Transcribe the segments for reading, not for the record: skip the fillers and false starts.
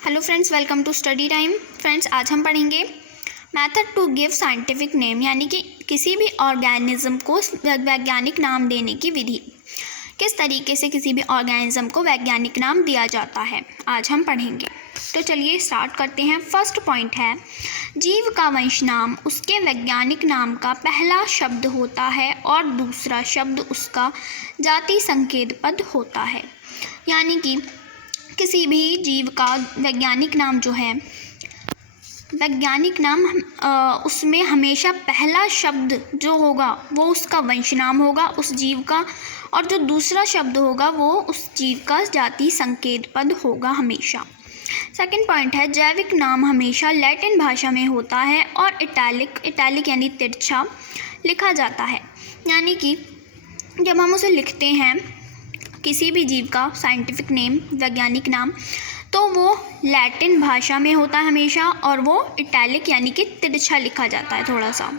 Hello friends, welcome to study time. Friends, आज हम पढ़ेंगे method to give scientific name, यानी कि किसी भी ऑर्गेनिज्म को वैज्ञानिक नाम देने की विधि। किस तरीके से किसी भी ऑर्गेनिज्म को वैज्ञानिक नाम दिया जाता है, आज हम पढ़ेंगे। तो चलिए स्टार्ट करते हैं। फर्स्ट पॉइंट है, जीव का वंश नाम उसके वैज्ञानिक नाम का पहला शब्द होता है और दूसरा शब्द उसका जाति संकेत पद होता है। यानी कि किसी भी जीव का वैज्ञानिक नाम जो है, वैज्ञानिक नाम उसमें हमेशा पहला शब्द जो होगा वो उसका वंश नाम होगा उस जीव का, और जो दूसरा शब्द होगा वो उस जीव का जाति संकेत पद होगा हमेशा। सेकंड पॉइंट है, जैविक नाम हमेशा लैटिन भाषा में होता है और इटैलिक यानी तिरछा लिखा जाता है। यानी कि जब हम उसे लिखते हैं किसी भी जीव का साइंटिफिक नेम, वैज्ञानिक नाम, तो वो लैटिन भाषा में होता है हमेशा, और वो इटैलिक यानी कि तिरछा लिखा जाता है थोड़ा सा।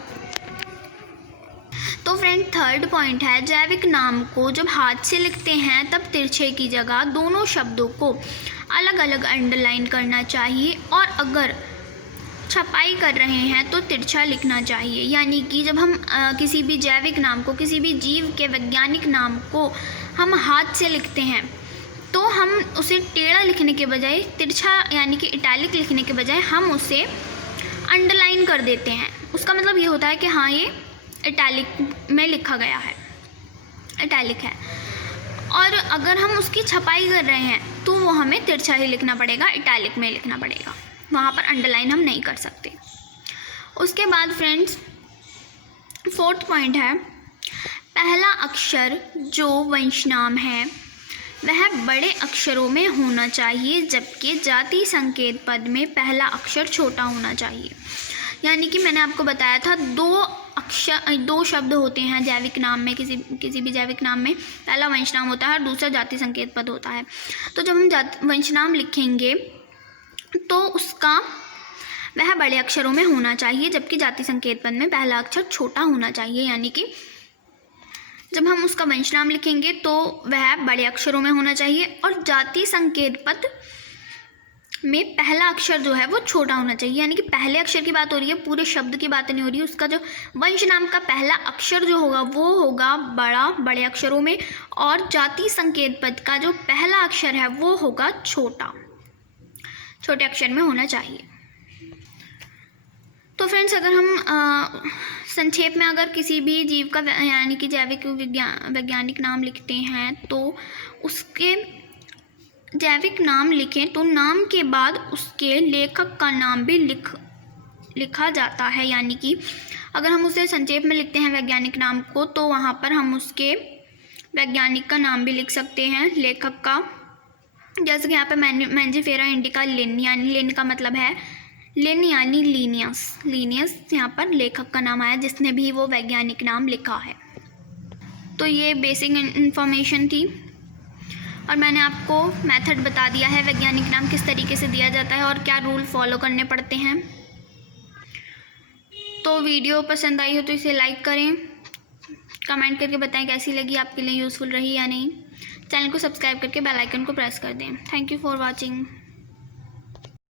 तो फ्रेंड, थर्ड पॉइंट है, जैविक नाम को जब हाथ से लिखते हैं तब तिरछे की जगह दोनों शब्दों को अलग अलग अंडरलाइन करना चाहिए, और अगर छपाई कर रहे हैं तो तिरछा लिखना चाहिए। यानी कि जब हम किसी भी जैविक नाम को, किसी भी जीव के वैज्ञानिक नाम को हम हाथ से लिखते हैं तो हम उसे टेढ़ा लिखने के बजाय, तिरछा यानी कि इटैलिक लिखने के बजाय हम उसे अंडरलाइन कर देते हैं। उसका मतलब ये होता है कि हाँ, ये इटैलिक में लिखा गया है, इटैलिक है। और अगर हम उसकी छपाई कर रहे हैं तो वो हमें तिरछा ही लिखना पड़ेगा, इटैलिक में लिखना पड़ेगा, वहाँ पर अंडरलाइन हम नहीं कर सकते। उसके बाद फ्रेंड्स, फोर्थ पॉइंट है, पहला अक्षर जो वंश नाम है वह बड़े अक्षरों में होना चाहिए, जबकि जाति संकेत पद में पहला अक्षर छोटा होना चाहिए। यानी कि मैंने आपको बताया था दो शब्द होते हैं जैविक नाम में, किसी भी जैविक नाम में पहला वंश नाम होता है और दूसरा जाति संकेत पद होता है। तो जब हम वंश नाम लिखेंगे तो उसका वह बड़े अक्षरों में होना चाहिए, जबकि जाति संकेत पद में पहला अक्षर छोटा होना चाहिए। यानी कि जब हम उसका वंश नाम लिखेंगे तो वह बड़े अक्षरों में होना चाहिए, और जाति संकेत पद में पहला अक्षर जो है वो छोटा होना चाहिए। यानी कि पहले अक्षर की बात हो रही है, पूरे शब्द की बात नहीं हो रही है। उसका जो वंश नाम का पहला अक्षर जो होगा वो होगा बड़े अक्षरों में, और जाति संकेत पद का जो पहला अक्षर है वो होगा छोटे अक्षर में होना चाहिए। तो फ्रेंड्स, अगर हम संक्षेप में अगर किसी भी जीव का यानी कि जैविक वैज्ञानिक नाम लिखते हैं तो उसके जैविक नाम लिखें तो नाम के बाद उसके लेखक का नाम भी लिखा जाता है। यानी कि अगर हम उसे संक्षेप में लिखते हैं वैज्ञानिक नाम को, तो वहाँ पर हम उसके वैज्ञानिक का नाम भी लिख सकते हैं, लेखक का। जैसे कि यहाँ पे मैंजीफेरा इंडिका लिन, यानी लिन का मतलब है लिन यानी लीनियस यहाँ पर लेखक का नाम आया जिसने भी वो वैज्ञानिक नाम लिखा है। तो ये बेसिक इन्फॉर्मेशन थी, और मैंने आपको मेथड बता दिया है वैज्ञानिक नाम किस तरीके से दिया जाता है और क्या रूल फॉलो करने पड़ते हैं। तो वीडियो पसंद आई हो तो इसे लाइक करें, कमेंट करके बताएं कैसी लगी, आपके लिए यूज़फुल रही या नहीं। चैनल को सब्सक्राइब करके बेल आइकन को प्रेस कर दें। Thank you for watching.